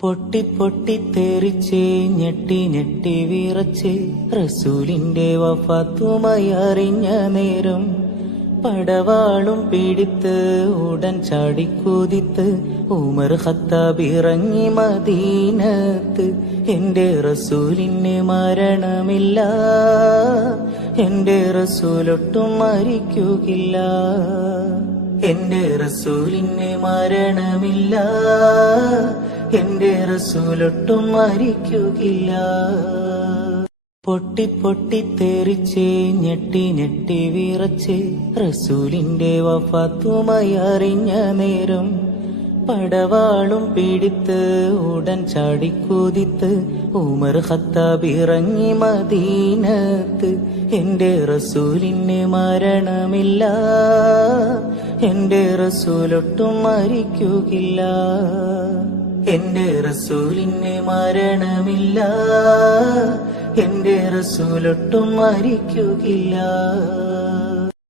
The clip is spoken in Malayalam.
പൊട്ടി പൊട്ടി തെറിച്ച് ഞെട്ടി ഞെട്ടി വിറച്ച് റസൂലിന്റെ വഫാത്തുമായി അറിഞ്ഞ നേരം പടവാളും പിടിത്ത് ഉടൻ ചാടിക്കുതിത്ത് ഉമർ ഖത്താബ് ഇറങ്ങി മദീനത്ത്. എന്റെ റസൂലിന് മരണമില്ല, എന്റെ റസൂലൊട്ടും മരിക്കുകയില്ല, എന്റെ റസൂലിന് മരണമില്ല, എന്റെ റസൂലൊട്ടും മരിക്കുകയില്ല. പൊട്ടി പൊട്ടി തെറിച്ച് ഞെട്ടി ഞെട്ടി വിറച്ച് റസൂലിന്റെ വഫാത്തുമായി അറിഞ്ഞ നേരം പടവാളും പിടിത്ത് ഉടൻ ചാടിക്കുതിത്ത് ഉമർ ഖത്താബ് ഇറങ്ങി മദീനത്ത്. എന്റെ റസൂലിന് മരണമില്ല, എന്റെ റസൂലൊട്ടും മരിക്കുകയില്ല, എന്റെ റസൂലിന് മരണമില്ല, എന്റെ റസൂലൊട്ടും മരിക്കുകയില്ല.